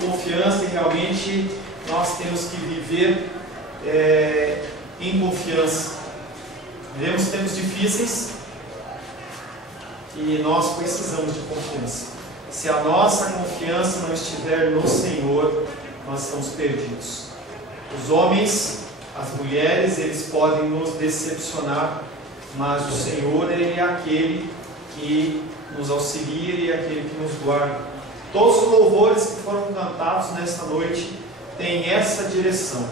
Confiança, e realmente nós temos que viver em confiança. Vivemos tempos difíceis e nós precisamos de confiança. Se a nossa confiança não estiver no Senhor, nós estamos perdidos. Os homens, as mulheres, eles podem nos decepcionar, mas o Senhor, Ele é aquele que nos auxilia e é aquele que nos guarda. Todos os louvores que foram cantados nesta noite têm essa direção: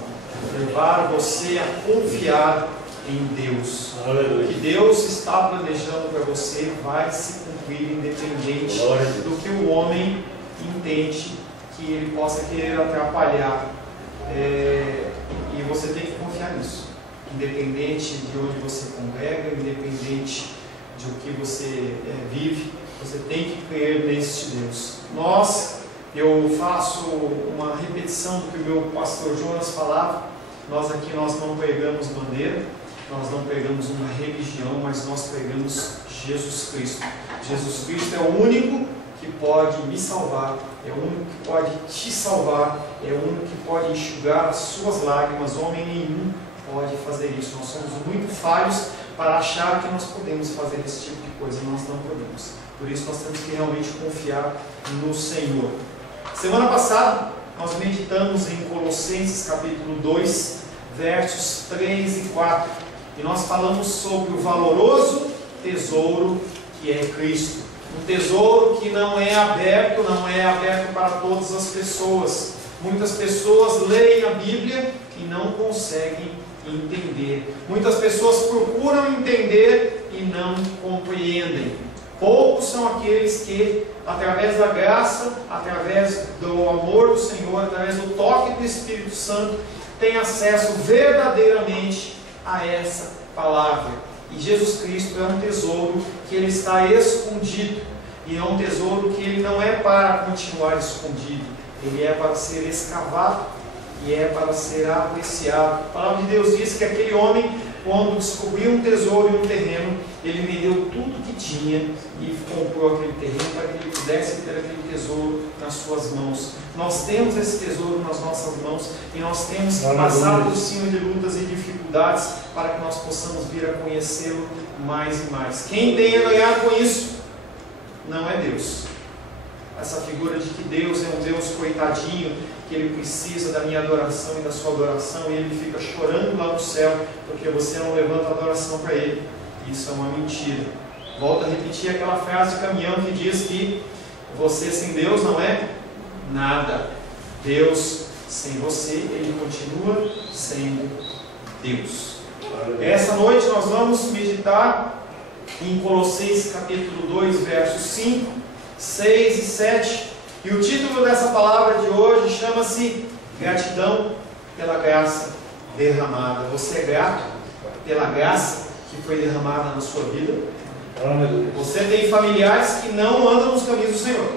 levar você a confiar em Deus. Aleluia. O que Deus está planejando para você vai se cumprir, independente do que o homem entende que ele possa querer atrapalhar. E você tem que confiar nisso, independente de onde você congrega, independente de o que você vive, você tem que crer neste Deus. Eu faço uma repetição do que o meu pastor Jonas falava. Nós não pregamos bandeira, nós não pregamos uma religião, mas nós pregamos Jesus Cristo. Jesus Cristo é o único que pode me salvar, é o único que pode te salvar, é o único que pode enxugar as suas lágrimas. Homem nenhum pode fazer isso. Nós somos muito falhos para achar que nós podemos fazer esse tipo de coisa. Nós não podemos. Por isso nós temos que realmente confiar no Senhor. Semana passada nós meditamos em Colossenses capítulo 2, versos 3 e 4. E nós falamos sobre o valoroso tesouro que é Cristo. Um tesouro que não é aberto para todas as pessoas. Muitas pessoas leem a Bíblia e não conseguem entender. Muitas pessoas procuram entender e não compreendem. Poucos são aqueles que, através da graça, através do amor do Senhor, através do toque do Espírito Santo, têm acesso verdadeiramente a essa palavra. E Jesus Cristo é um tesouro que ele está escondido, e é um tesouro que ele não é para continuar escondido, ele é para ser escavado e é para ser apreciado. A palavra de Deus diz que aquele homem, quando descobriu um tesouro em um terreno, ele vendeu tudo que tinha e comprou aquele terreno para que ele pudesse ter aquele tesouro nas suas mãos. Nós temos esse tesouro nas nossas mãos e nós temos que passar por cima de lutas e dificuldades para que nós possamos vir a conhecê-lo mais e mais. Quem tem a ganhar com isso não é Deus. Essa figura de que Deus é um Deus coitadinho, que Ele precisa da minha adoração e da sua adoração, e Ele fica chorando lá no céu porque você não levanta a adoração para Ele. Isso é uma mentira. Volto a repetir aquela frase de caminhão que diz que você sem Deus não é nada. Deus sem você, Ele continua sendo Deus. Essa noite nós vamos meditar em Colossenses capítulo 2, versos 5, 6 e 7. E o título dessa palavra de hoje chama-se Gratidão pela Graça Derramada. Você é grato pela graça que foi derramada na sua vida? Você tem familiares que não andam nos caminhos do Senhor.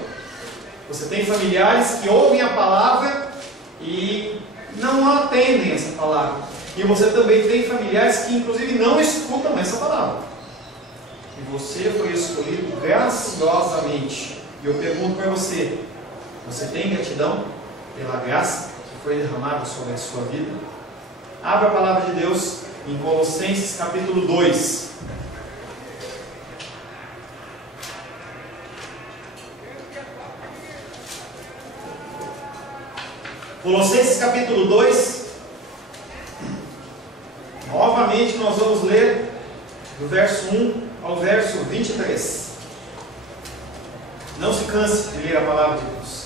Você tem familiares que ouvem a palavra e não atendem essa palavra. E você também tem familiares que inclusive não escutam essa palavra. E você foi escolhido graciosamente. E eu pergunto para você: você tem gratidão pela graça que foi derramada sobre a sua vida? Abra a palavra de Deus em Colossenses capítulo 2. Colossenses capítulo 2. Novamente nós vamos ler do verso 1 ao verso 23. Não se canse de ler a palavra de Deus.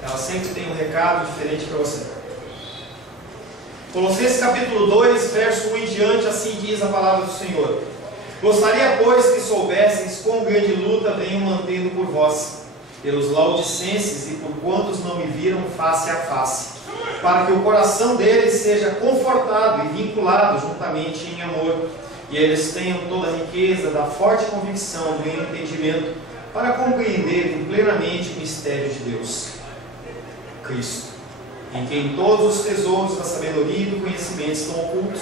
Ela sempre tem um recado diferente para você. Colossenses capítulo 2, verso 1 em diante, assim diz a palavra do Senhor: Gostaria, pois, que soubesseis quão grande luta venho mantendo por vós, pelos laodicenses e por quantos não me viram face a face, para que o coração deles seja confortado e vinculado juntamente em amor, e eles tenham toda a riqueza da forte convicção do entendimento, para compreenderem plenamente o mistério de Deus, Cristo, em quem todos os tesouros da sabedoria e do conhecimento estão ocultos.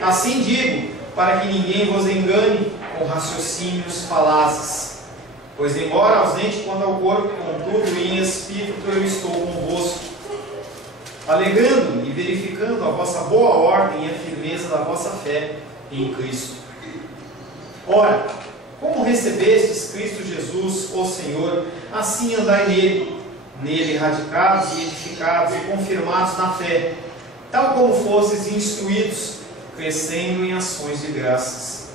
Assim digo, para que ninguém vos engane com raciocínios falazes. Pois embora ausente quanto ao corpo, contudo em espírito eu estou convosco, alegrando e verificando a vossa boa ordem e a firmeza da vossa fé em Cristo. Ora, como recebestes Cristo Jesus, o Senhor, assim andai nele radicados e edificados e confirmados na fé, tal como fostes instruídos, crescendo em ações de graças.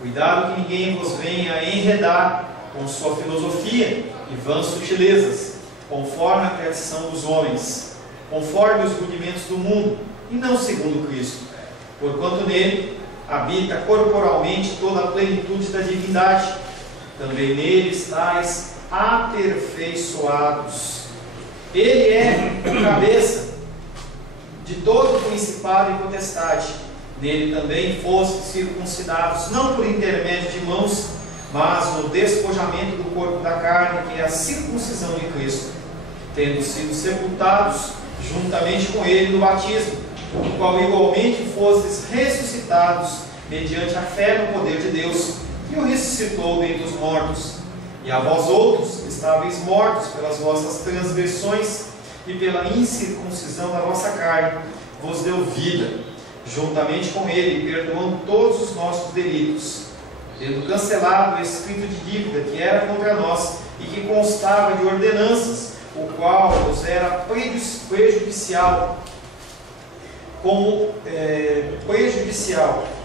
Cuidado que ninguém vos venha enredar com sua filosofia e vãs sutilezas, conforme a tradição dos homens, conforme os rudimentos do mundo, e não segundo Cristo. Porquanto nele habita corporalmente toda a plenitude da divindade, também nele estáis aperfeiçoados. Ele é o cabeça de todo o principado e potestade. Nele também fostes circuncidados, não por intermédio de mãos, mas no despojamento do corpo da carne, que é a circuncisão de Cristo, tendo sido sepultados juntamente com ele no batismo, no qual igualmente fostes ressuscitados mediante a fé no poder de Deus, que o ressuscitou dentre os mortos. E a vós outros, que estáveis mortos pelas vossas transgressões e pela incircuncisão da vossa carne, vos deu vida, juntamente com ele, perdoando todos os nossos delitos, tendo cancelado o escrito de dívida que era contra nós e que constava de ordenanças, o qual nos era prejudicial,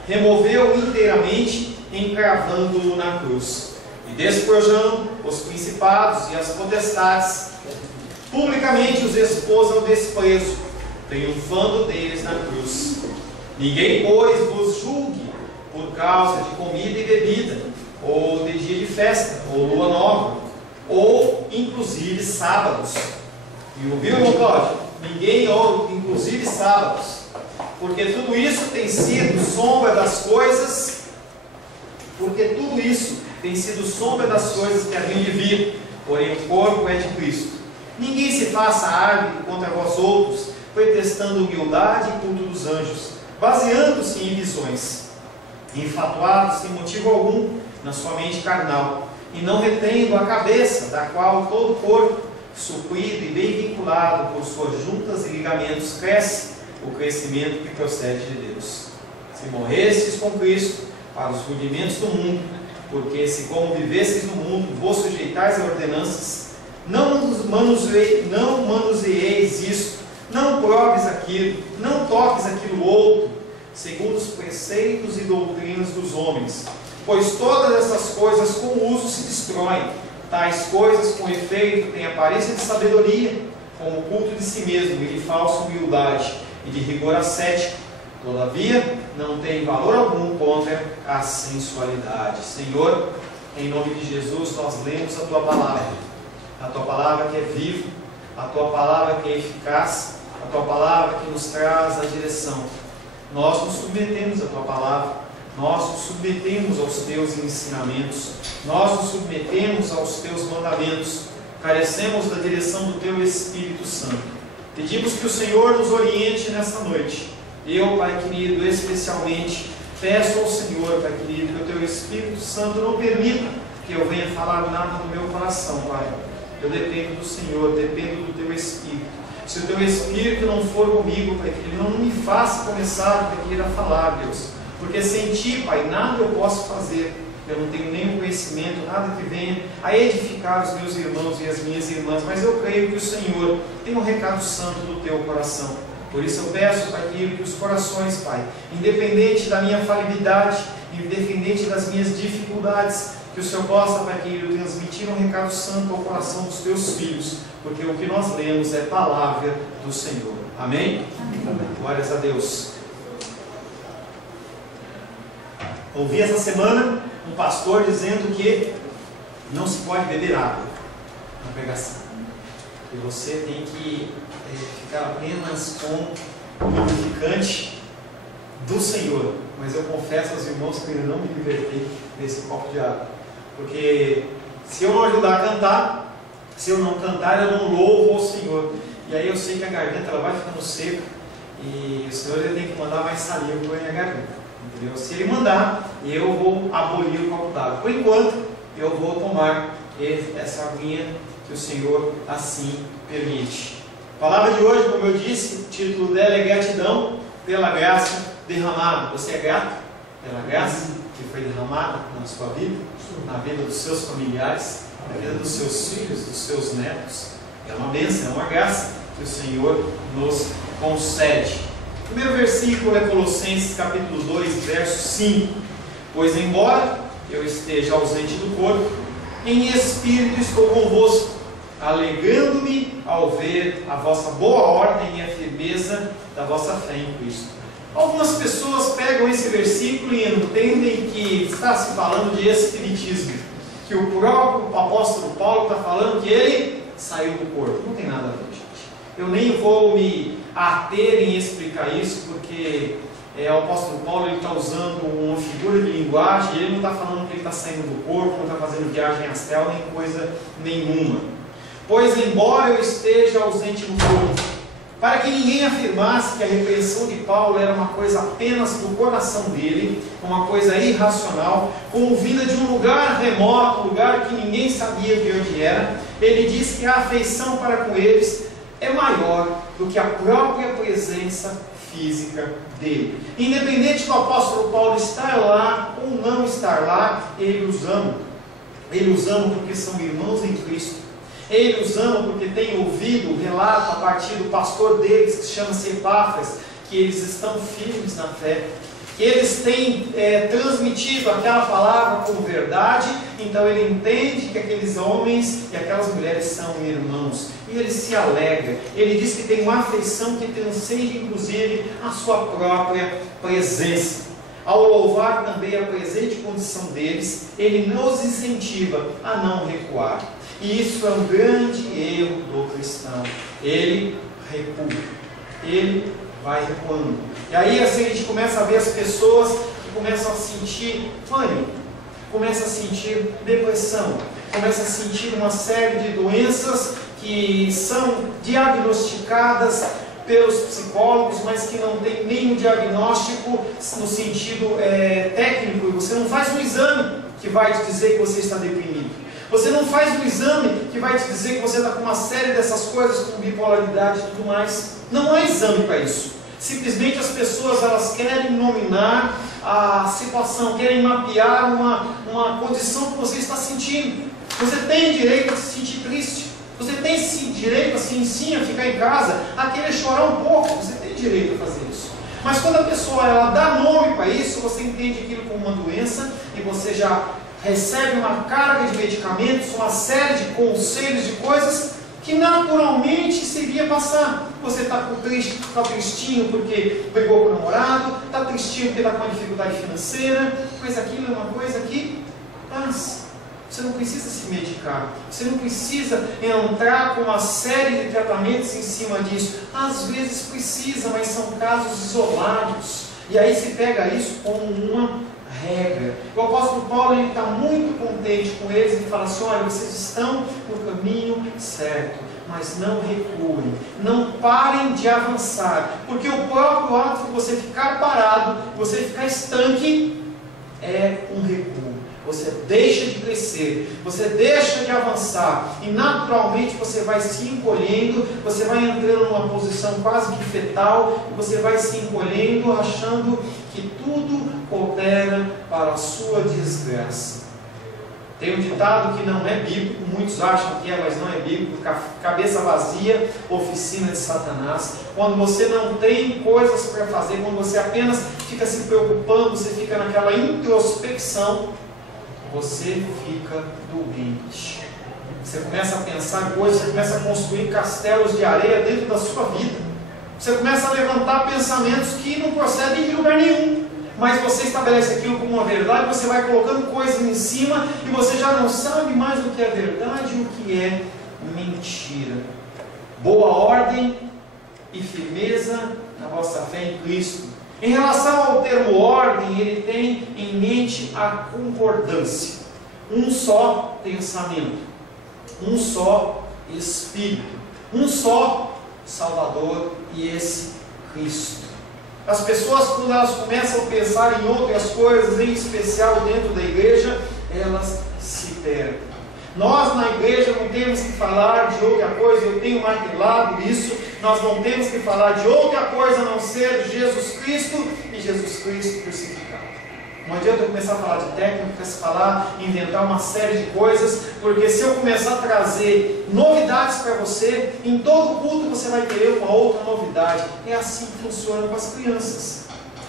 removeu inteiramente, encravando-o na cruz, e despojando os principados e as potestades, publicamente os expôs ao desprezo, triunfando deles na cruz. Ninguém, pois, vos julgue por causa de comida e bebida, ou de dia de festa, ou lua nova, ou inclusive sábados. E ouviu, irmão Cláudio? Ninguém, ou inclusive sábados, porque tudo isso tem sido sombra das coisas, que haviam de vir, porém o corpo é de Cristo. Ninguém se faça árbitro contra vós outros, pretextando humildade e culto dos anjos, baseando-se em visões, enfatuados sem motivo algum na sua mente carnal, e não retendo a cabeça, da qual todo o corpo, suprido e bem vinculado por suas juntas e ligamentos, cresce o crescimento que procede de Deus. Se morrestes com Cristo para os rudimentos do mundo, porque se como vivesseis no mundo, vos sujeitais a ordenanças, não manuseieis isto, não proves aquilo, não toques aquilo outro, segundo os preceitos e doutrinas dos homens, pois todas essas coisas com o uso se destroem. Tais coisas com efeito têm aparência de sabedoria, como o culto de si mesmo e de falsa humildade e de rigor ascético, todavia não tem valor algum contra a sensualidade. Senhor, em nome de Jesus nós lemos a Tua palavra que é viva, a Tua palavra que é eficaz, a Tua palavra que nos traz a direção. Nós nos submetemos à Tua palavra, nós nos submetemos aos Teus ensinamentos, nós nos submetemos aos Teus mandamentos, carecemos da direção do Teu Espírito Santo. Pedimos que o Senhor nos oriente nesta noite. Eu, Pai querido, especialmente, peço ao Senhor, Pai querido, que o Teu Espírito Santo não permita que eu venha falar nada no meu coração, Pai. Eu dependo do Senhor, dependo do Teu Espírito. Se o Teu Espírito não for comigo, Pai querido, não me faça começar, Pai querido, a falar, Deus. Porque sem Ti, Pai, nada eu posso fazer. Eu não tenho nenhum conhecimento, nada que venha a edificar os meus irmãos e as minhas irmãs. Mas eu creio que o Senhor tem um recado santo do Teu coração. Por isso eu peço, Pai querido, que os corações, Pai, independente da minha falibilidade, independente das minhas dificuldades, que o Senhor possa, Pai querido, transmitir um recado santo ao coração dos Teus filhos, porque o que nós lemos é palavra do Senhor. Amém? Amém. Glórias a Deus. Ouvi essa semana um pastor dizendo que não se pode beber água na pregação, que você tem que ficar apenas com o lubrificante do Senhor. Mas eu confesso aos irmãos que eu não me diverti nesse copo de água, porque se eu não ajudar a cantar, se eu não cantar, eu não louvo ao Senhor, e aí eu sei que a garganta ela vai ficando seca, e o Senhor ele tem que mandar mais saliva para a minha garganta, entendeu? Se Ele mandar, eu vou abolir o copo d'água. Por enquanto, eu vou tomar essa aguinha que o Senhor assim permite. A palavra de hoje, como eu disse, o título dela é gratidão pela graça derramada. Você é grato pela graça que foi derramada na sua vida, na vida dos seus familiares, na vida dos seus filhos, dos seus netos? É uma bênção, é uma graça que o Senhor nos concede. O primeiro versículo é Colossenses capítulo 2, verso 5. Pois embora eu esteja ausente do corpo, em espírito estou convosco, alegrando-me ao ver a vossa boa ordem e a firmeza da vossa fé em Cristo. Algumas pessoas pegam esse versículo e entendem que está se falando de espiritismo, que o próprio apóstolo Paulo está falando que ele saiu do corpo. Não tem nada a ver, gente. Eu nem vou me ater em explicar isso, porque o apóstolo Paulo está usando uma figura de linguagem, e ele não está falando que ele está saindo do corpo, não está fazendo viagem astral, nem coisa nenhuma. Pois embora eu esteja ausente do corpo, para que ninguém afirmasse que a repreensão de Paulo era uma coisa apenas do coração dele, uma coisa irracional, como vinda de um lugar remoto, um lugar que ninguém sabia de onde era, ele diz que a afeição para com eles é maior do que a própria presença física dele. Independente do apóstolo Paulo estar lá ou não estar lá, ele os ama. Ele os ama porque são irmãos em Cristo. Ele os ama porque tem ouvido o relato a partir do pastor deles, que chama-se Epáfras, que eles estão firmes na fé, que eles têm transmitido aquela palavra como verdade. Então ele entende que aqueles homens e aquelas mulheres são irmãos, e ele se alegra. Ele diz que tem uma afeição que transcende inclusive a sua própria presença. Ao louvar também a presente condição deles, ele nos incentiva a não recuar. E isso é um grande erro do cristão. Ele recua, ele vai recuando. E aí assim a gente começa a ver as pessoas que começam a sentir pânico, começam a sentir depressão, começam a sentir uma série de doenças que são diagnosticadas pelos psicólogos, mas que não tem nenhum diagnóstico no sentido técnico. Você não faz um exame que vai te dizer que você está deprimido. Você não faz um exame que vai te dizer que você está com uma série dessas coisas, com bipolaridade e tudo mais. Não há exame para isso. Simplesmente as pessoas elas querem nominar a situação, querem mapear uma condição que você está sentindo. Você tem direito a se sentir triste. Você tem direito assim, sim, a ficar em casa, a querer chorar um pouco. Você tem direito a fazer isso. Mas quando a pessoa ela dá nome para isso, você entende aquilo como uma doença e você já recebe uma carga de medicamentos, uma série de conselhos de coisas que naturalmente se iria passar. Você está tristinho porque brigou com o namorado, está tristinho porque está com uma dificuldade financeira, mas aquilo é uma coisa que passa. Você não precisa se medicar, você não precisa entrar com uma série de tratamentos em cima disso. Às vezes precisa, mas são casos isolados. E aí se pega isso como uma regra. O apóstolo Paulo está muito contente com eles. Ele fala assim: olha, vocês estão no caminho certo, mas não recuem, não parem de avançar, porque o próprio ato de você ficar parado, você ficar estanque, é um recuo. Você deixa de crescer, você deixa de avançar, e naturalmente você vai se encolhendo, você vai entrando numa posição quase que fetal, e você vai se encolhendo, achando que tudo coopera para a sua desgraça. Tem um ditado que não é bíblico, muitos acham que é, mas não é bíblico: cabeça vazia, oficina de Satanás. Quando você não tem coisas para fazer, quando você apenas fica se preocupando, você fica naquela introspecção, você fica doente. Você começa a pensar coisas, você começa a construir castelos de areia dentro da sua vida. Você começa a levantar pensamentos que não procedem de lugar nenhum, mas você estabelece aquilo como uma verdade, você vai colocando coisas em cima e você já não sabe mais o que é verdade e o que é mentira. Boa ordem e firmeza na vossa fé em Cristo. Em relação ao termo ordem, ele tem em mente a concordância. Um só pensamento, um só Espírito, um só Salvador, e esse Cristo. As pessoas, quando elas começam a pensar em outras coisas, em especial dentro da igreja, elas se perdem. Nós na igreja não temos que falar de outra coisa, eu tenho martelado isso, nós não temos que falar de outra coisa a não ser Jesus Cristo e Jesus Cristo crucificado. Não adianta eu começar a falar de técnicas, inventar uma série de coisas, porque se eu começar a trazer novidades para você, em todo culto você vai ter uma outra novidade. É assim que funciona com as crianças.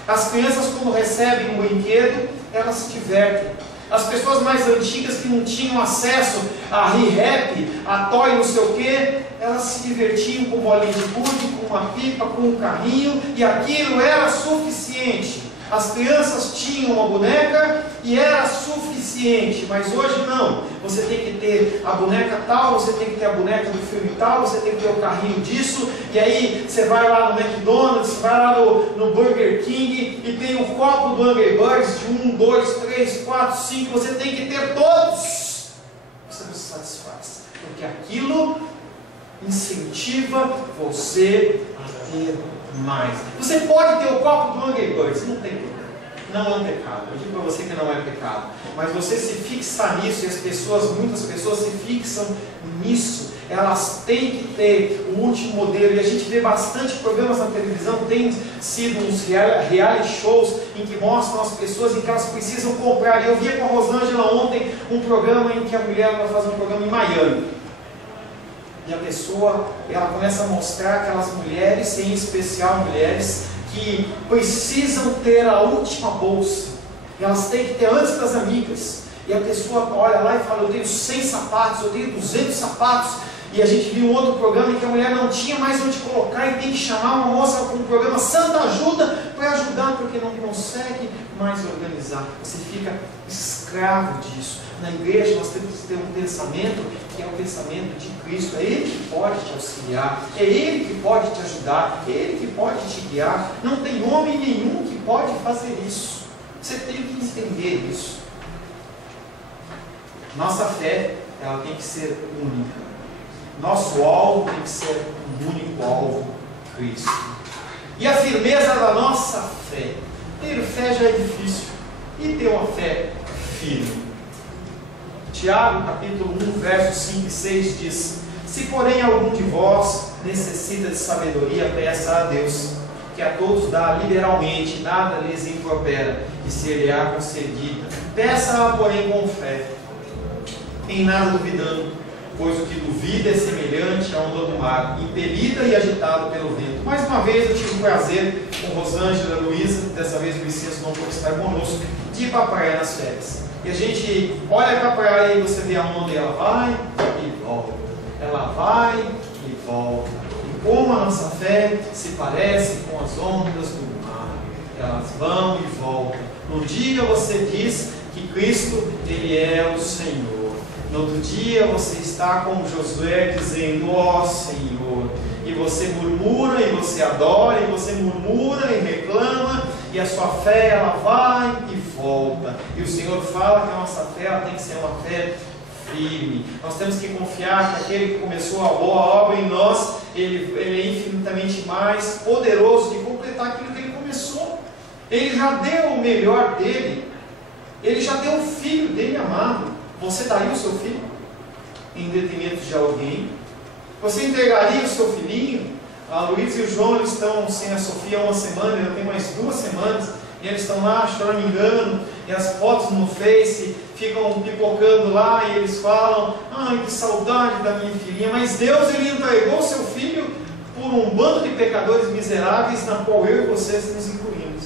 As crianças, quando recebem um brinquedo, elas se divertem. As pessoas mais antigas que não tinham acesso a Re-Rap, a Toy não sei o que, elas se divertiam com bolinha de gude, com uma pipa, com um carrinho, e aquilo era suficiente. As crianças tinham uma boneca e era suficiente, mas hoje não. Você tem que ter a boneca tal, você tem que ter a boneca do filme tal, você tem que ter o carrinho disso, e aí você vai lá no McDonald's, vai lá no Burger King e tem o copo do Angry Birds de 1, 2, 3, 4, 5, você tem que ter todos. Você não se satisfaz, porque aquilo incentiva você a ter mais. Você pode ter o copo do Angry Birds, não tem problema. Não é um pecado. Eu digo para você que não é pecado. Mas você se fixar nisso, e muitas pessoas se fixam nisso. Elas têm que ter o último modelo. E a gente vê bastante programas na televisão, tem sido uns reality shows em que mostram as pessoas em que elas precisam comprar. Eu via com a Rosângela ontem um programa em que a mulher vai fazer um programa em Miami. E a pessoa, ela começa a mostrar aquelas mulheres, em especial mulheres, que precisam ter a última bolsa. E elas têm que ter antes das amigas. E a pessoa olha lá e fala, eu tenho 100 sapatos, eu tenho 200 sapatos. E a gente viu um outro programa em que a mulher não tinha mais onde colocar e tem que chamar uma moça com um programa Santa Ajuda para ajudar, porque não consegue mais organizar. Você fica escravo disso. Na igreja nós temos que ter um pensamento que é o pensamento de Cristo. É Ele que pode te auxiliar, é Ele que pode te ajudar, é Ele que pode te guiar. Não tem homem nenhum que pode fazer isso. Você tem que entender isso. Nossa fé, ela tem que ser única. Nosso alvo tem que ser um único alvo, Cristo. E a firmeza da nossa fé. Ter fé já é difícil. E ter uma fé firme. Tiago, capítulo 1, versos 5 e 6 diz: se porém algum de vós necessita de sabedoria, peça a Deus, que a todos dá liberalmente, nada lhes impropera, e se lhe há concedida. Peça-a, porém, com fé, em nada duvidando, pois o que duvida é semelhante a onda do mar, impelida e agitado pelo vento. Mais uma vez eu tive o prazer com Rosângela e Luísa, dessa vez o Vicente não pôde estar conosco, de ir para a praia nas férias. E a gente olha para a praia e você vê a onda e ela vai e volta. Ela vai e volta. E como a nossa fé se parece com as ondas do mar. Elas vão e voltam. No dia você diz que Cristo, Ele é o Senhor. No outro dia você está como Josué dizendo, ó Senhor. E você murmura e você adora, e você murmura e reclama, e a sua fé ela vai e volta. E o Senhor fala que a nossa fé ela tem que ser uma fé firme. Nós temos que confiar que aquele que começou a boa obra em nós, ele é infinitamente mais poderoso de completar aquilo que ele começou. Ele já deu o melhor dele. Ele já deu o filho dele amado. Você daria o seu filho em detrimento de alguém? Você entregaria o seu filhinho? A Luísa e o João eles estão sem a Sofia há uma semana, já tem mais 2 semanas, e eles estão lá choramingando, e as fotos no Face ficam pipocando lá, e eles falam, ai que saudade da minha filhinha, mas Deus ele entregou o seu filho por um bando de pecadores miseráveis, na qual eu e vocês nos incluímos,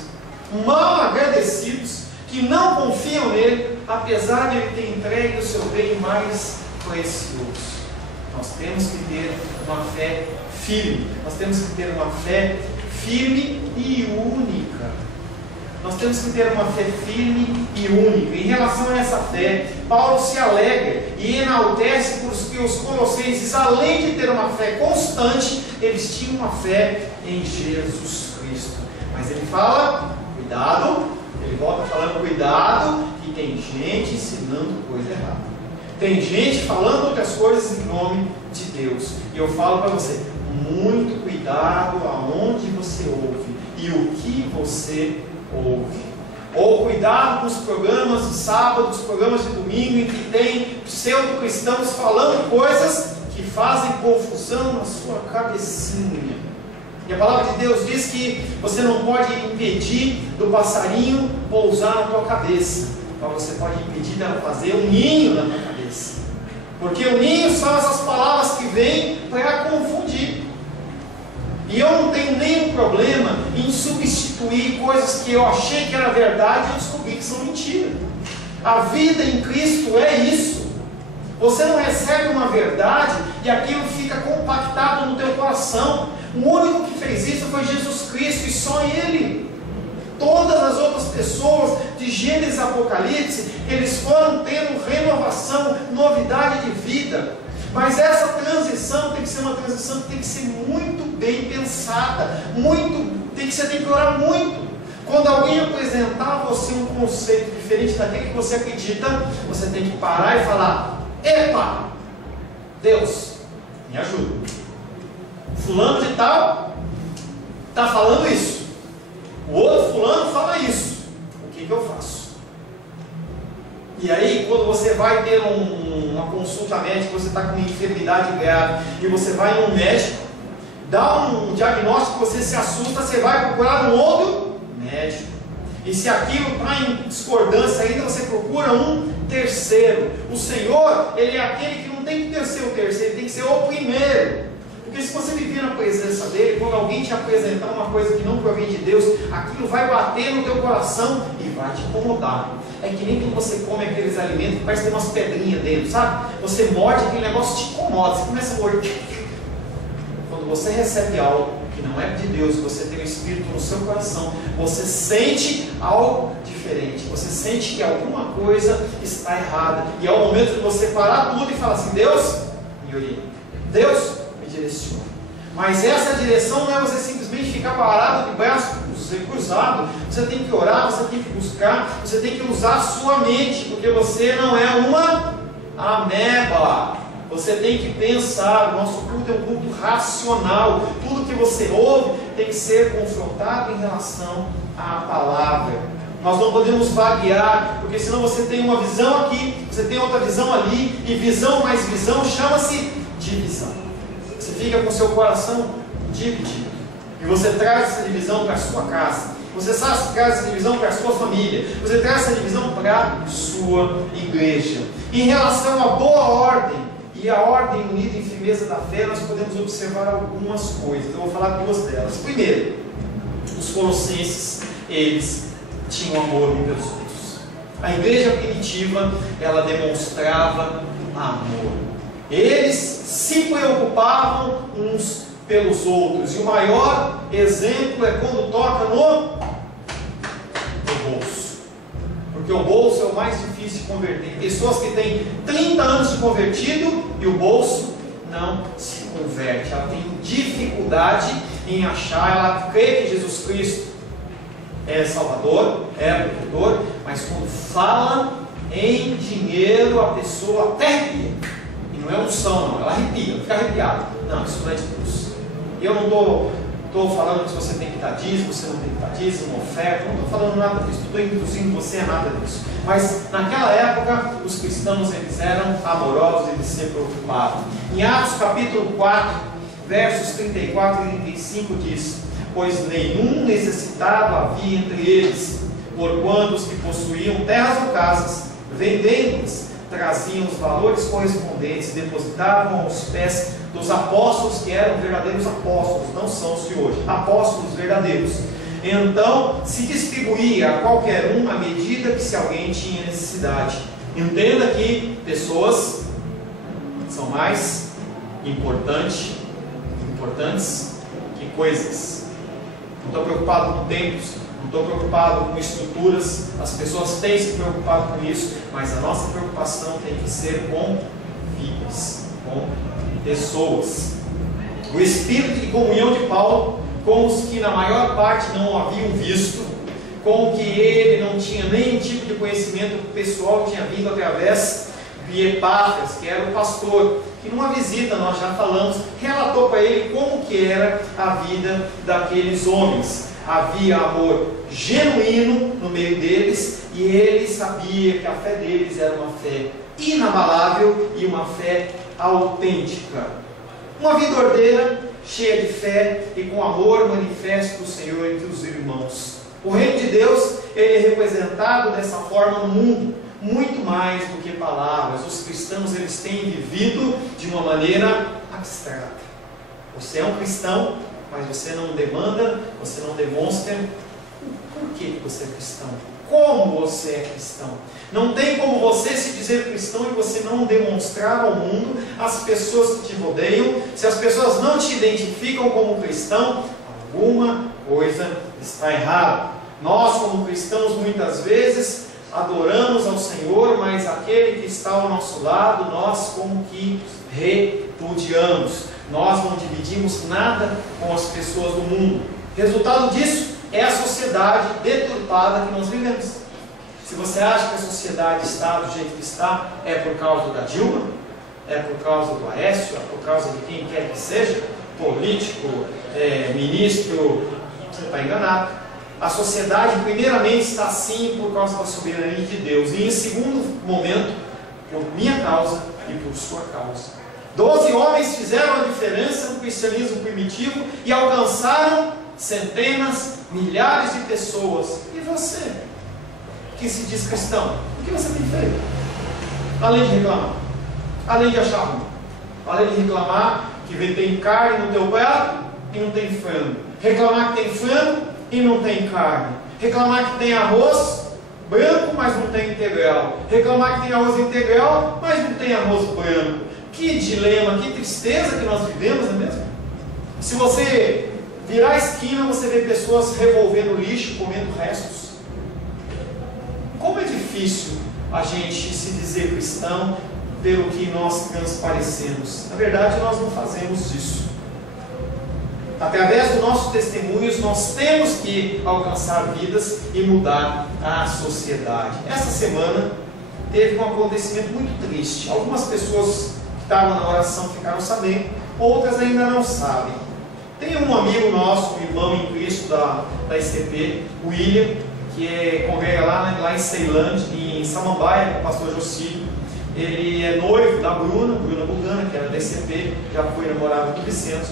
mal agradecidos, que não confiam nele, apesar de ele ter entregue o seu bem mais precioso. Nós temos que ter uma fé firme. Nós temos que ter uma fé firme e única. Nós temos que ter uma fé firme e única. Em relação a essa fé, Paulo se alegra e enaltece porque os colossenses, além de ter uma fé constante, eles tinham uma fé em Jesus Cristo. Mas ele fala, cuidado, ele volta falando, cuidado, que tem gente ensinando coisa errada. Tem gente falando outras coisas em nome de Deus. E eu falo para você, muito cuidado aonde você ouve e o que você ouve. Ou cuidado com os programas de sábado, os programas de domingo, em que tem pseudo-cristãos falando coisas que fazem confusão na sua cabecinha. E a palavra de Deus diz que você não pode impedir do passarinho pousar na tua cabeça, mas você pode impedir dela fazer um ninho na tua cabeça. Porque o ninho são essas palavras que vêm para confundir. E eu não tenho nenhum problema em substituir coisas que eu achei que era verdade e eu descobri que são mentira. A vida em Cristo é isso. Você não recebe uma verdade e aquilo fica compactado no teu coração. O único que fez isso foi Jesus Cristo e só Ele. Todas as outras pessoas de Gênesis e Apocalipse, eles foram tendo renovação, novidade de vida. Mas essa transição tem que ser uma transição que tem que ser muito bem pensada, você tem que orar muito. Quando alguém apresentar a você um conceito diferente daquele que você acredita, você tem que parar e falar: epa, Deus, me ajuda. Fulano de tal está falando isso, o outro fulano fala isso, o que eu faço? E aí, quando você vai ter uma consulta médica, você está com uma enfermidade grave, e você vai num médico, dá um diagnóstico, você se assusta, você vai procurar um outro médico. E se aquilo está em discordância ainda, você procura um terceiro. O Senhor, Ele é aquele que não tem que ser o terceiro, Ele tem que ser o primeiro. Porque se você viver na presença dEle, quando alguém te apresentar uma coisa que não provém de Deus, aquilo vai bater no teu coração e vai te incomodar. É que nem quando você come aqueles alimentos que parece ter umas pedrinhas dentro, sabe? Você morde, aquele negócio te incomoda, você começa a morder. Quando você recebe algo que não é de Deus, você tem o Espírito no seu coração, você sente algo diferente, você sente que alguma coisa está errada, e é o momento de você parar tudo e falar assim: Deus, me orienta, Deus, me direciona. Mas essa direção não é você simplesmente ficar parado de braço cruzado. Você tem que orar, você tem que buscar, você tem que usar a sua mente, porque você não é uma ameba. Você tem que pensar. O nosso culto é um culto racional. Tudo que você ouve tem que ser confrontado em relação à palavra. Nós não podemos vaguear, porque senão você tem uma visão aqui, você tem outra visão ali, e visão mais visão chama-se divisão. Você fica com o seu coração dividido, e você traz essa divisão para a sua casa, você traz essa divisão para a sua família, você traz essa divisão para a sua igreja. Em relação à boa ordem e a ordem unida em firmeza da fé, nós podemos observar algumas coisas. Eu vou falar duas delas. Primeiro, os colossenses, eles tinham amor uns pelos outros. A igreja primitiva, ela demonstrava amor. Eles se preocupavam uns pelos outros. E o maior exemplo é quando toca no bolso. Porque o bolso é o mais difícil de converter. Pessoas que têm 30 anos de convertido e o bolso não se converte. Ela tem dificuldade em achar, ela crê que Jesus Cristo é Salvador, é protetor, mas quando fala em dinheiro, a pessoa até arrepia. E não é unção, não, ela arrepia, fica arrepiada. Não, isso não é de Deus. Eu não estou falando que você tem que dar dízimo, você não tem que dar dízimo, oferta, não estou falando nada disso, não estou induzindo você a nada disso. Mas naquela época, os cristãos eles eram amorosos, eles se preocupavam. Em Atos capítulo 4, versos 34 e 35 diz: pois nenhum necessitado havia entre eles, porquanto os que possuíam terras ou casas, vendendo-as, traziam os valores correspondentes, depositavam aos pés dos apóstolos, que eram verdadeiros apóstolos, não são os de hoje, apóstolos verdadeiros. Então se distribuía a qualquer um à medida que se alguém tinha necessidade. Entenda que pessoas são mais importantes que coisas. Não estou preocupado com templos, não estou preocupado com estruturas. As pessoas têm se preocupado com isso, mas a nossa preocupação tem que ser com vidas, com pessoas. O espírito de comunhão de Paulo com os que na maior parte não o haviam visto, com que ele não tinha nenhum tipo de conhecimento pessoal, tinha vindo através de Epáfras, que era o pastor, que numa visita, nós já falamos, relatou para ele como que era a vida daqueles homens. Havia amor genuíno no meio deles, sabia que a fé deles era uma fé inabalável e uma fé autêntica. Uma vida ordeira, cheia de fé e com amor manifesto do Senhor entre os irmãos. O reino de Deus, ele é representado dessa forma no mundo, muito mais do que palavras. Os cristãos, eles têm vivido de uma maneira abstrata. Você é um cristão, mas você não demanda, você não demonstra por que você é cristão, como você é cristão. Não tem como você se dizer cristão e você não demonstrar ao mundo, às pessoas que te rodeiam. Se as pessoas não te identificam como cristão, alguma coisa está errada. Nós, como cristãos, muitas vezes adoramos ao Senhor, mas aquele que está ao nosso lado, nós como que repudiamos. Nós não dividimos nada com as pessoas do mundo. Resultado disso é a sociedade deturpada que nós vivemos. Se você acha que a sociedade está do jeito que está, é por causa da Dilma, é por causa do Aécio, é por causa de quem quer que seja, político, ministro, você está enganado. A sociedade, primeiramente, está assim por causa da soberania de Deus, e em segundo momento, por minha causa e por sua causa. 12 homens fizeram a diferença no cristianismo primitivo e alcançaram centenas, milhares de pessoas. E você, que se diz cristão, o que você tem feito? Além de reclamar, além de achar ruim, além de reclamar que tem carne no teu prato e não tem frango, reclamar que tem frango e não tem carne, reclamar que tem arroz branco, mas não tem integral, reclamar que tem arroz integral, mas não tem arroz branco. Que dilema, que tristeza que nós vivemos, não é mesmo? Se você virar a esquina, você vê pessoas revolvendo lixo, comendo restos. Como é difícil a gente se dizer cristão pelo que nós transparecemos. Na verdade, nós não fazemos isso. Através dos nossos testemunhos, nós temos que alcançar vidas e mudar a sociedade. Essa semana teve um acontecimento muito triste. Algumas pessoas que estavam na oração ficaram sabendo, outras ainda não sabem. Tem um amigo nosso, um irmão em Cristo da ICP, o William, que congrega lá em Ceilândia, em Samambaia, com o pastor Jocílio. Ele é noivo da Bruna Bugana, que era da ICP, já foi namorada do Vicente.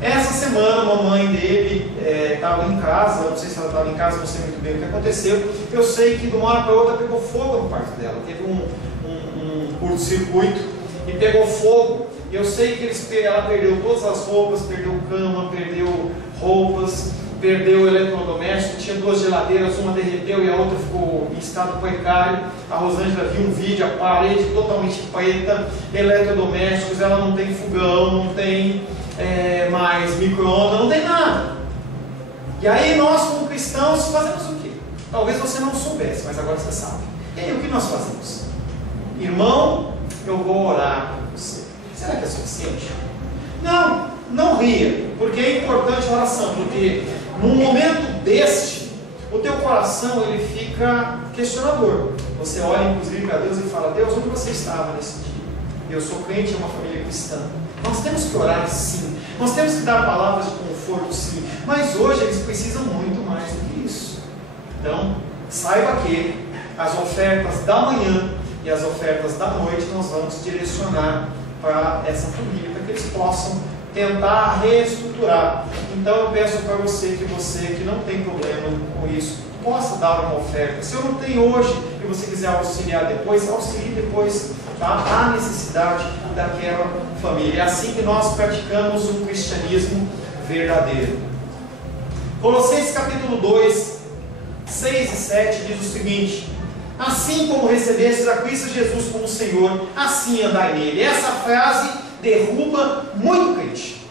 Essa semana a mamãe dele estava em casa, não sei se ela estava em casa, não sei muito bem o que aconteceu. Eu sei que de uma hora para outra pegou fogo no quarto dela, teve um curto-circuito e pegou fogo. E eu sei que ela perdeu todas as roupas, perdeu cama, perdeu roupas, perdeu o eletrodoméstico, tinha 2 geladeiras, uma derreteu e a outra ficou em estado precário. A Rosângela viu um vídeo, a parede totalmente preta, eletrodomésticos, ela não tem fogão, não tem mais micro-ondas, não tem nada. E aí nós, como cristãos, fazemos o quê? Talvez você não soubesse, mas agora você sabe. E aí o que nós fazemos? Irmão, eu vou orar por você. Será que é suficiente? Não, não ria, porque é importante a oração, porque num momento deste, o teu coração ele fica questionador. Você olha inclusive para Deus e fala: Deus, onde você estava nesse dia? Eu sou crente em uma família cristã. Nós temos que orar sim, nós temos que dar palavras de conforto sim, mas hoje eles precisam muito mais do que isso. Então, saiba que as ofertas da manhã e as ofertas da noite nós vamos direcionar para essa família, para que eles possam tentar reestruturar. Então eu peço para você que não tem problema com isso, possa dar uma oferta. Se eu não tenho hoje e você quiser auxiliar depois, auxilie depois, tá? Há necessidade daquela família. É assim que nós praticamos o cristianismo verdadeiro. Colossenses capítulo 2, 6 e 7 diz o seguinte: assim como recebestes a Cristo Jesus como Senhor, assim andai nele. Essa frase derruba muito crente,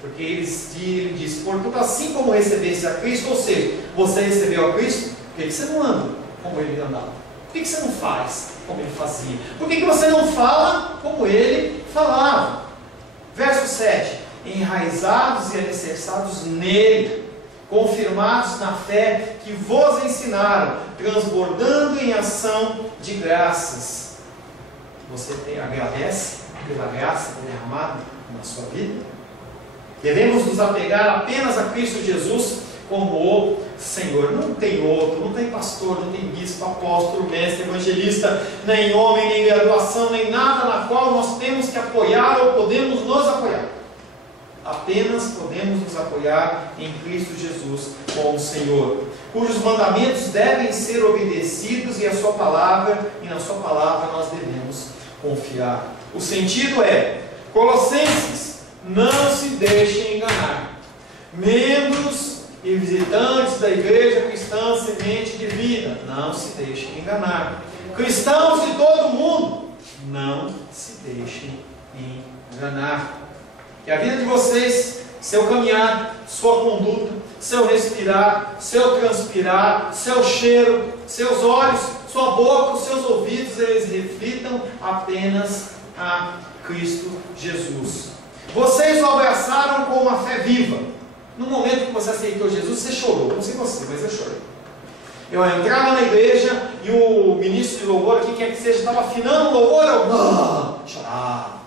porque ele diz: portanto, assim como recebeste a Cristo, ou seja, você recebeu a Cristo, por que você não anda como ele andava? Por que você não faz como ele fazia? Por que você não fala como ele falava? Verso 7: enraizados e alicerçados nele, confirmados na fé que vos ensinaram, transbordando em ação de graças. Você agradece pela graça derramada na sua vida? Devemos nos apegar apenas a Cristo Jesus como o Senhor. Não tem outro, não tem pastor, não tem bispo, apóstolo, mestre, evangelista, nem homem, nem graduação, nem nada na qual nós temos que apoiar ou podemos nos apoiar. Apenas podemos nos apoiar em Cristo Jesus como Senhor, cujos mandamentos devem ser obedecidos e na sua palavra nós devemos confiar. O sentido é: Colossenses, não se deixem enganar. Membros e visitantes da igreja cristã Semente de Vida, não se deixem enganar. Cristãos de todo mundo, não se deixem enganar. Que a vida de vocês, seu caminhar, sua conduta, seu respirar, seu transpirar, seu cheiro, seus olhos, sua boca, os seus ouvidos, eles reflitam apenas a Cristo Jesus. Vocês o abraçaram com uma fé viva. No momento que você aceitou Jesus, você chorou. Não sei você, mas eu chorei. Eu entrava na igreja e o ministro de louvor, quem quer que seja, estava afinando o louvor, eu chorava.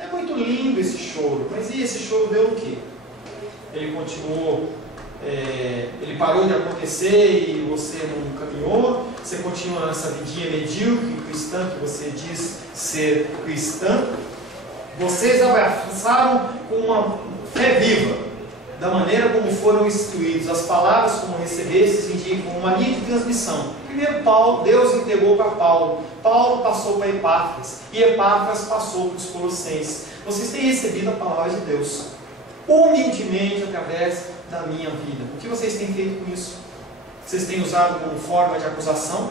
É muito lindo esse choro, mas e esse choro deu o quê? Ele continuou, ele parou de acontecer e você não caminhou, você continua nessa vidinha medíocre cristã que você diz ser cristã. Vocês abraçaram com uma fé viva, da maneira como foram instruídos. As palavras como recebestes indicam uma linha de transmissão. Primeiro Deus entregou para Paulo, Paulo passou para Epáfras, e Epáfras passou para os Colossenses. Vocês têm recebido a palavra de Deus, humildemente, através da minha vida. O que vocês têm feito com isso? Vocês têm usado como forma de acusação?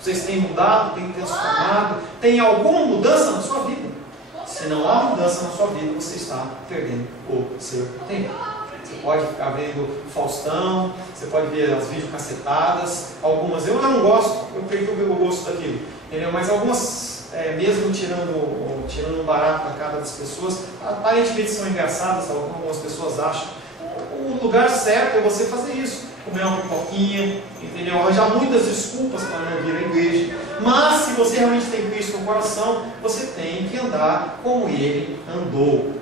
Vocês têm mudado, têm transformado? Tem alguma mudança na sua vida? Se não há mudança na sua vida, você está perdendo o seu tempo. Você pode ficar vendo Faustão, você pode ver as videocassetadas, algumas eu não gosto, eu perdi o gosto daquilo, entendeu? Mas algumas, mesmo tirando um barato da cara das pessoas, aparentemente são engraçadas, algumas pessoas acham. O lugar certo é você fazer isso, comer uma pipoquinha, entendeu? Arranjar muitas desculpas para não vir à igreja. Mas se você realmente tem Cristo no coração, você tem que andar como Ele andou.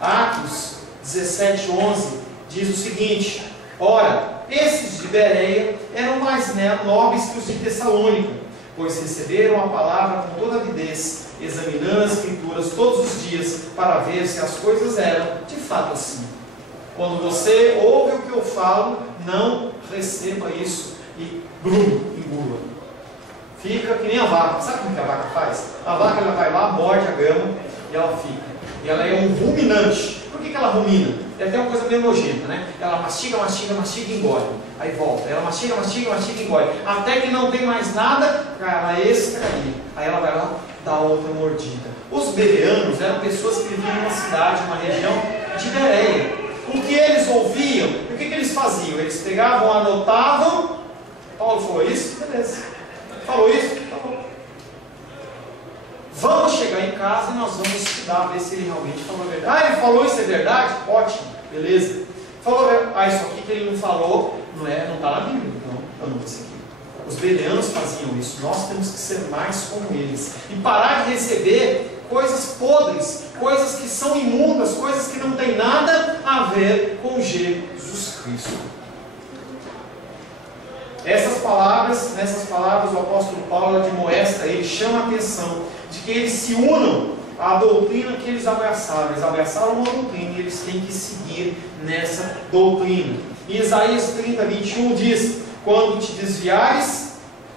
Atos 17:11 diz o seguinte: ora, esses de Bereia eram mais nobres que os de Tessalônica, pois receberam a palavra com toda avidez, examinando as Escrituras todos os dias, para ver se as coisas eram de fato assim. Quando você ouve o que eu falo, não receba isso e engula. Fica que nem a vaca. Sabe como que a vaca faz? A vaca, ela vai lá, morde a grama e ela fica. E ela é um ruminante. Por que ela rumina? É até uma coisa meio nojenta, né? Ela mastiga e engole. Aí volta. Ela mastiga e engole. Até que não tem mais nada para ela extrair. Aí ela vai lá, dá outra mordida. Os bereanos eram pessoas que viviam numa cidade, uma região de Bereia. O que eles ouviam, o que eles faziam? Eles pegavam, anotavam. Paulo falou isso? Beleza. Falou isso? Tá bom. Vamos chegar em casa e nós vamos estudar, ver se ele realmente falou a verdade. Ele falou isso, é verdade? Ótimo, beleza. Falou, isso aqui que ele não falou, não está na Bíblia. Não, isso aqui. Os bereanos faziam isso. Nós temos que ser mais como eles. E parar de receber coisas podres, coisas que são imundas, coisas que não têm nada a ver com Jesus Cristo. Nessas palavras o apóstolo Paulo admoesta, ele chama a atenção de que eles se unam à doutrina que eles abraçaram. Eles abraçaram uma doutrina e eles têm que seguir nessa doutrina. E Isaías 30:21 diz: quando te desviares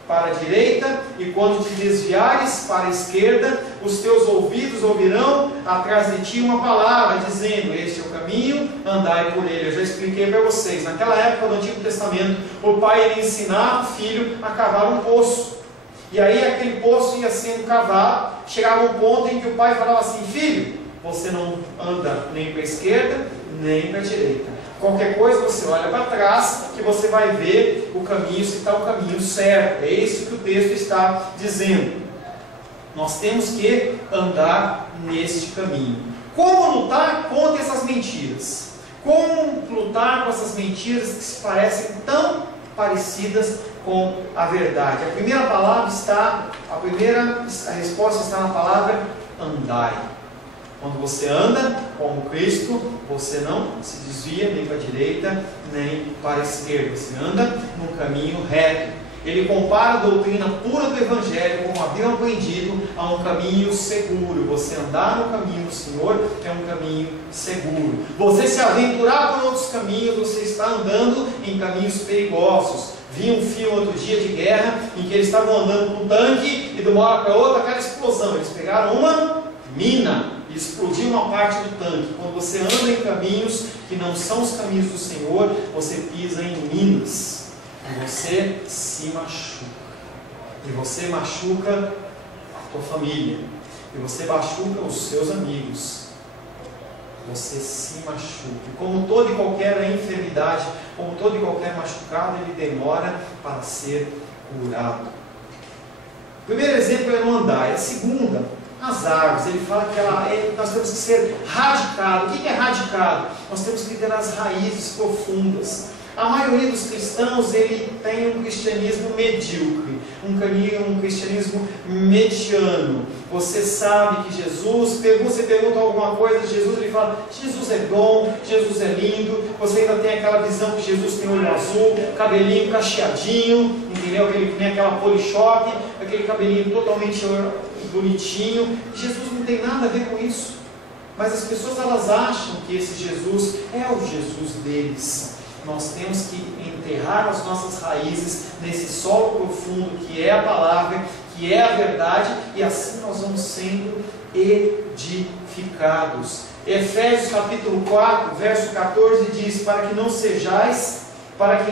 para a direita e quando te desviares para a esquerda, os teus ouvidos ouvirão atrás de ti uma palavra, dizendo: este é o caminho, andai por ele. Eu já expliquei para vocês, naquela época do Antigo Testamento, o pai ia ensinar o filho a cavar um poço, e aí aquele poço ia sendo cavado, chegava um ponto em que o pai falava assim: filho, você não anda nem para a esquerda, nem para a direita. Qualquer coisa você olha para trás, que você vai ver o caminho, se está o caminho certo. É isso que o texto está dizendo. Nós temos que andar neste caminho. Como lutar contra essas mentiras? Como lutar com essas mentiras que se parecem tão parecidas com a verdade? A resposta está na palavra andai. Quando você anda como Cristo, você não se desvia nem para a direita, nem para a esquerda. Você anda num caminho reto. Ele compara a doutrina pura do Evangelho, como haviam aprendido, a um caminho seguro. Você andar no caminho do Senhor é um caminho seguro. Você se aventurar por outros caminhos, você está andando em caminhos perigosos. Vi um filme outro dia de guerra, em que eles estavam andando com um tanque, e de uma hora para outra, aquela explosão. Eles pegaram uma mina e explodiu uma parte do tanque. Quando você anda em caminhos que não são os caminhos do Senhor, você pisa em minas. E você se machuca. E você machuca a tua família. E você machuca os seus amigos. Você se machuca. E como toda e qualquer enfermidade, como todo e qualquer machucado, ele demora para ser curado. O primeiro exemplo é no andar. A segunda, as árvores. Ele fala que nós temos que ser radicado. O que é radicado? Nós temos que ter as raízes profundas. A maioria dos cristãos, ele tem um cristianismo medíocre, um cristianismo mediano. Você sabe que Jesus, você pergunta alguma coisa de Jesus, ele fala, Jesus é bom, Jesus é lindo. Você ainda tem aquela visão que Jesus tem olho azul, cabelinho cacheadinho, entendeu? Nem aquela polishop, aquele cabelinho totalmente bonitinho. Jesus não tem nada a ver com isso. Mas as pessoas, elas acham que esse Jesus é o Jesus deles. Nós temos que enterrar as nossas raízes nesse solo profundo que é a palavra, que é a verdade, e assim nós vamos sendo edificados. Efésios capítulo 4, verso 14 diz, para que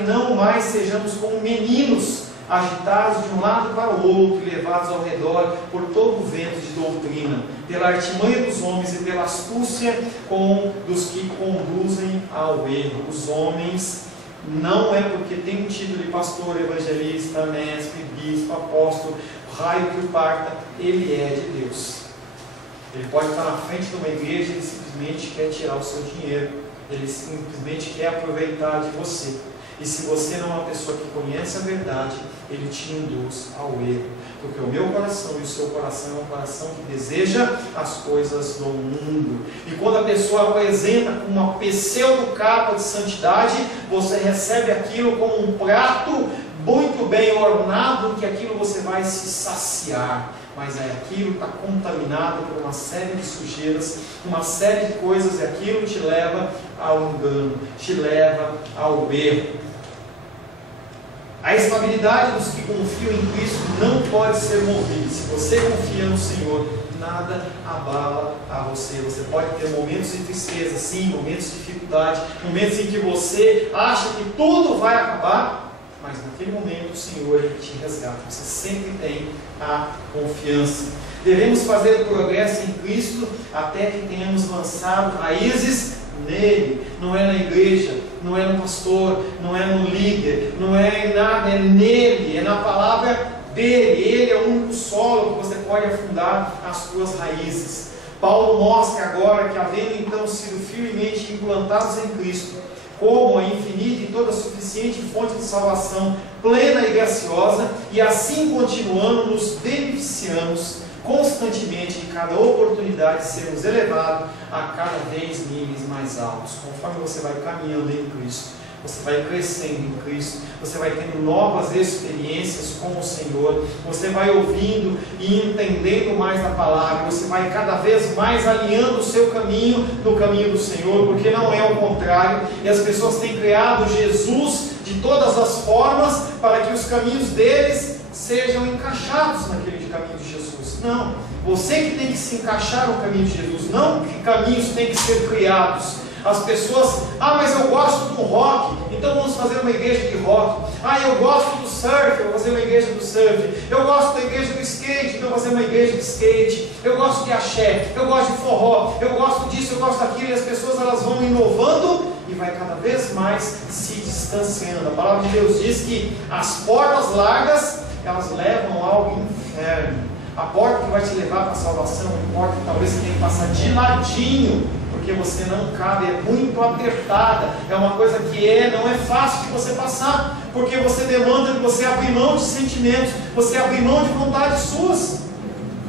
não mais sejamos como meninos, agitados de um lado para o outro, e levados ao redor por todo o vento de doutrina, pela artimanha dos homens e pela astúcia dos que conduzem ao erro. Os homens, não é porque tem um título de pastor, evangelista, mestre, bispo, apóstolo, raio que o parta, ele é de Deus. Ele pode estar na frente de uma igreja, ele simplesmente quer tirar o seu dinheiro, ele simplesmente quer aproveitar de você. E se você não é uma pessoa que conhece a verdade, ele te induz ao erro. Porque o meu coração e o seu coração é um coração que deseja as coisas do mundo. E quando a pessoa apresenta com uma pseudo-capa de santidade, você recebe aquilo como um prato muito bem ornado, que aquilo você vai se saciar. Mas aquilo está contaminado por uma série de sujeiras, uma série de coisas, e aquilo te leva ao engano, te leva ao erro. A estabilidade dos que confiam em Cristo não pode ser movida. Se você confia no Senhor, nada abala a você. Você pode ter momentos de tristeza, sim, momentos de dificuldade, momentos em que você acha que tudo vai acabar, mas naquele momento o Senhor te resgata. Você sempre tem a confiança. Devemos fazer o progresso em Cristo até que tenhamos lançado raízes nele. Não é na igreja, não é no pastor, não é no líder, não é em nada, é nele, é na palavra dele. Ele é o único solo que você pode afundar as suas raízes. Paulo mostra agora que, havendo então sido firmemente implantados em Cristo, como a infinita e toda suficiente fonte de salvação, plena e graciosa, e assim continuando, nos beneficiamos constantemente de cada oportunidade de sermos elevados a cada vez níveis mais altos. Conforme você vai caminhando em Cristo, você vai crescendo em Cristo, você vai tendo novas experiências com o Senhor, você vai ouvindo e entendendo mais a palavra, você vai cada vez mais alinhando o seu caminho no caminho do Senhor, porque não é o contrário. E as pessoas têm criado Jesus de todas as formas para que os caminhos deles sejam encaixados naquele caminho de Jesus. Não, você que tem que se encaixar no caminho de Jesus, não que caminhos têm que ser criados. As pessoas, mas eu gosto do rock, então vamos fazer uma igreja de rock. Eu gosto do surf, eu vou fazer uma igreja do surf. Eu gosto da igreja do skate, então vou fazer uma igreja de skate. Eu gosto de axé, eu gosto de forró, eu gosto disso, eu gosto daquilo. E as pessoas, elas vão inovando e vai cada vez mais se distanciando. A palavra de Deus diz que as portas largas, elas levam ao inferno. A porta que vai te levar para a salvação, uma porta que talvez você tenha que passar de ladinho, porque você não cabe, é muito apertada, é uma coisa que não é fácil de você passar, porque você demanda de você abrir mão de sentimentos, você abrir mão de vontades suas.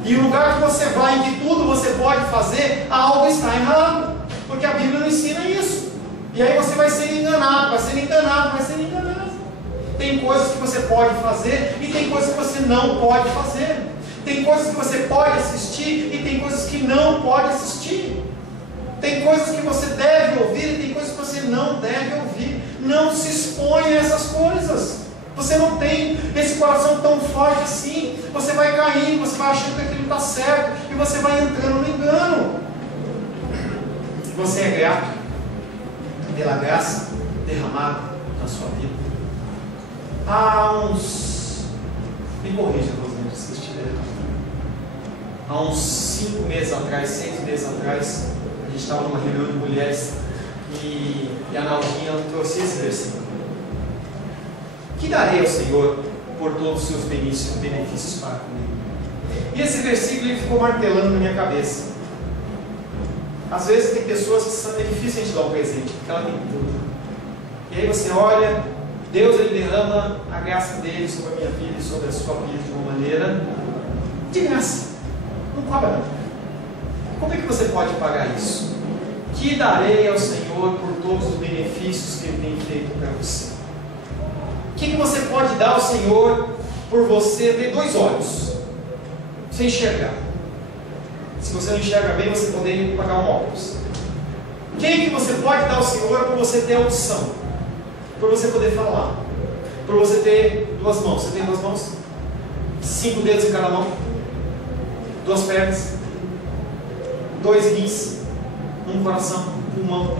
E o lugar que você vai, em que tudo você pode fazer, algo está errado. Porque a Bíblia não ensina isso. E aí você vai ser enganado, vai ser enganado, vai ser enganado. Tem coisas que você pode fazer e tem coisas que você não pode fazer. Tem coisas que você pode assistir e tem coisas que não pode assistir. Tem coisas que você deve ouvir e tem coisas que você não deve ouvir. Não se exponha a essas coisas. Você não tem esse coração tão forte assim. Você vai caindo, você vai achando que aquilo está certo e você vai entrando no engano. Você é grato pela graça derramada na sua vida. Há uns, me corrija, Rosângela, se eu estiver errado. Há uns 5 meses atrás, 6 meses atrás, a gente estava numa reunião de mulheres e a Naldinha trouxe esse versículo. Que darei ao Senhor por todos os seus benefícios para comigo? E esse versículo ele ficou martelando na minha cabeça. Às vezes tem pessoas que é difícil a gente dar um presente, porque ela tem tudo. E aí você olha, Deus ele derrama a graça dele sobre a minha vida e sobre a sua vida de uma maneira de graça. Não cobra nada. Como é que você pode pagar isso? Que darei ao Senhor por todos os benefícios que Ele tem feito para você? O que você pode dar ao Senhor por você ter 2 olhos? Você enxergar. Se você não enxerga bem, você poderia pagar um óculos. O que você pode dar ao Senhor por você ter audição? Por você poder falar? Por você ter 2 mãos? Você tem 2 mãos? 5 dedos em cada mão? 2 pernas? 2 rins? 1 coração? 1 pulmão?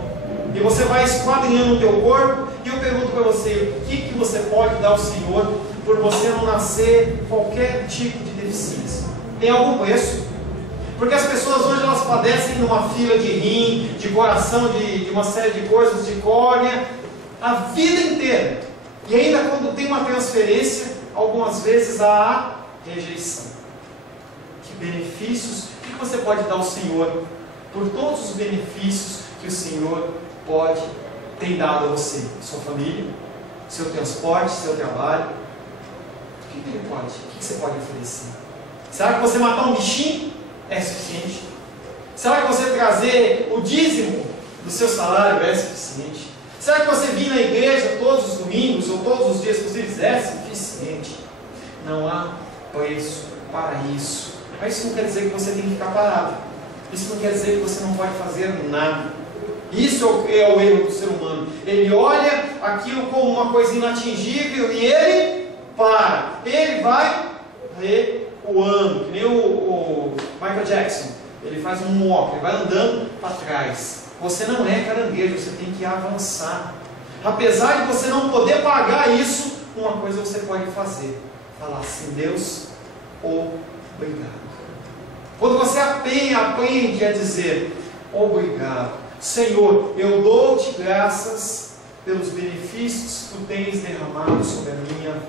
E você vai esquadrinhando o teu corpo. E eu pergunto para você, o que você pode dar ao Senhor por você não nascer qualquer tipo de deficiência? Tem algum preço? Porque as pessoas hoje elas padecem numa fila de rim, de coração, de uma série de coisas, de córnea, a vida inteira. E ainda quando tem uma transferência, algumas vezes há rejeição. Que benefícios? O que você pode dar ao Senhor por todos os benefícios que o Senhor tem dado a você? Sua família, seu transporte, seu trabalho. O que Ele pode? O que você pode oferecer? Será que você matar um bichinho é suficiente? Será que você trazer o dízimo do seu salário é suficiente? Será que você vir na igreja todos os domingos ou todos os dias possíveis é suficiente? Não há preço para isso. Mas isso não quer dizer que você tem que ficar parado. Isso não quer dizer que você não pode fazer nada. Isso é o erro do ser humano. Ele olha aquilo como uma coisa inatingível e ele para. Ele vai recuando, que nem o Michael Jackson. Ele faz um walk, ele vai andando para trás. Você não é caranguejo, você tem que avançar. Apesar de você não poder pagar isso, uma coisa você pode fazer: falar assim, Deus, obrigado. Quando você aprende a dizer obrigado, Senhor, eu dou-te graças pelos benefícios que tu tens derramado sobre a minha vida.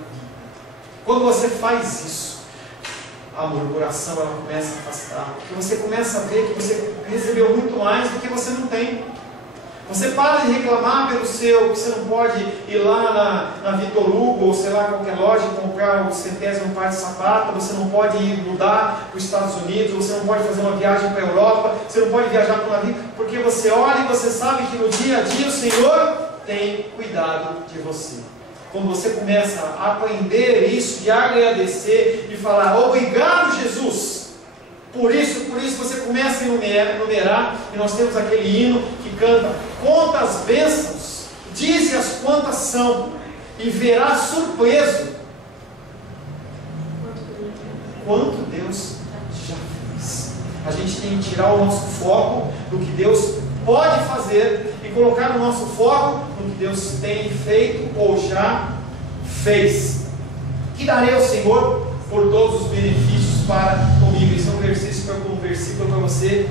Quando você faz isso, amor, o coração ela começa a afastar, porque você começa a ver que você recebeu muito mais do que você não tem. Você para de reclamar pelo seu, que você não pode ir lá na Vitor Hugo, ou sei lá, qualquer loja, comprar o 100º par de sapato, você não pode ir mudar para os Estados Unidos, você não pode fazer uma viagem para a Europa, você não pode viajar para o navio, porque você olha e você sabe que no dia a dia o Senhor tem cuidado de você. Quando você começa a aprender isso, de agradecer, de falar, obrigado Jesus, por isso você começa a enumerar, e nós temos aquele hino que canta, conta as bênçãos, dize-as quantas são, e verás surpreso quanto Deus já fez. A gente tem que tirar o nosso foco do que Deus pode fazer e colocar o nosso foco no que Deus tem feito ou já fez. Que darei ao Senhor por todos os benefícios para comigo. Isso é um versículo para você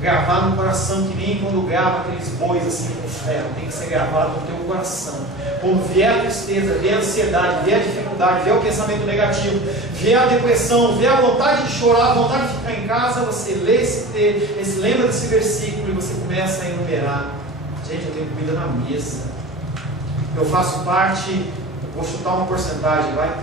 gravar no coração, que nem quando grava aqueles bois assim com ferro, tem que ser gravado no teu coração. Quando vier a tristeza, vier a ansiedade, vier a dificuldade, vier o pensamento negativo, vier a depressão, vier a vontade de chorar, a vontade de ficar em casa, você lê lembra desse versículo e você começa a enumerar. Gente, eu tenho comida na mesa, eu faço parte, vou chutar uma porcentagem, vai,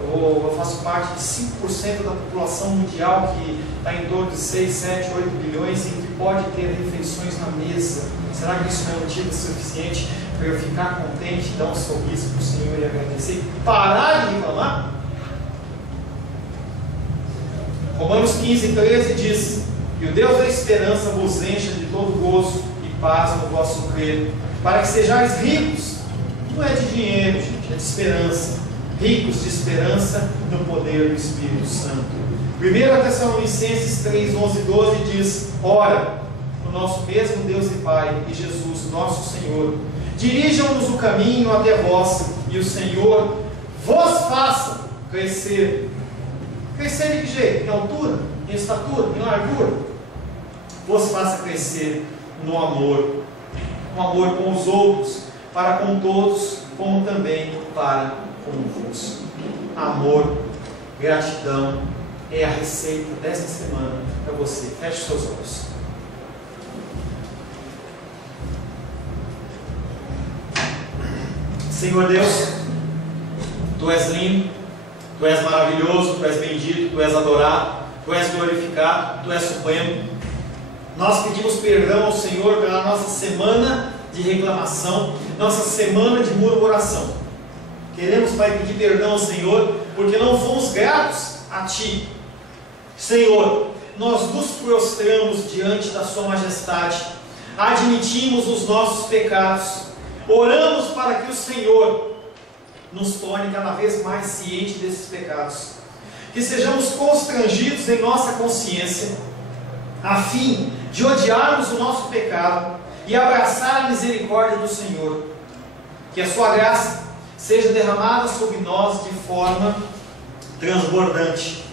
Eu faço parte de 5% da população mundial que está em torno de 6, 7, 8 bilhões e que pode ter refeições na mesa. Será que isso não é motivo suficiente para eu ficar contente, dar um sorriso para o Senhor e agradecer? Parar de reclamar? Romanos 15, 13 diz: "E o Deus da esperança vos encha de todo gozo e paz no vosso crer, para que sejais ricos." Não é de dinheiro, gente, é de esperança. Ricos de esperança no poder do Espírito Santo. 1 Tessalonicenses 3, 11 e 12 diz: "Ora, o nosso mesmo Deus e Pai e Jesus, nosso Senhor, dirijam-nos o caminho até vós, e o Senhor vos faça crescer." Crescer de que jeito? Em altura, em estatura, em largura. Vos faça crescer no amor com os outros, para com todos, como também para convosco. Amor, gratidão é a receita desta semana para você. Feche seus olhos. Senhor Deus, Tu és lindo, Tu és maravilhoso, Tu és bendito, Tu és adorado, Tu és glorificado, Tu és supremo. Nós pedimos perdão ao Senhor pela nossa semana de reclamação, nossa semana de murmuração. Queremos, Pai, pedir perdão ao Senhor porque não fomos gratos a Ti. Senhor, nós nos prostramos diante da Sua majestade, admitimos os nossos pecados, oramos para que o Senhor nos torne cada vez mais cientes desses pecados, que sejamos constrangidos em nossa consciência, a fim de odiarmos o nosso pecado e abraçar a misericórdia do Senhor. Que a Sua graça seja derramada sobre nós de forma transbordante.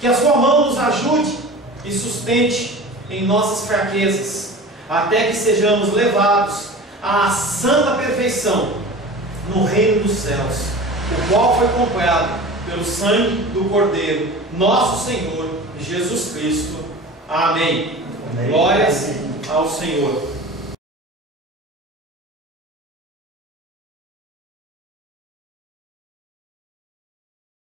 Que a Sua mão nos ajude e sustente em nossas fraquezas, até que sejamos levados à santa perfeição no reino dos céus, o qual foi comprado pelo sangue do Cordeiro, nosso Senhor Jesus Cristo. Amém. Glórias ao Senhor.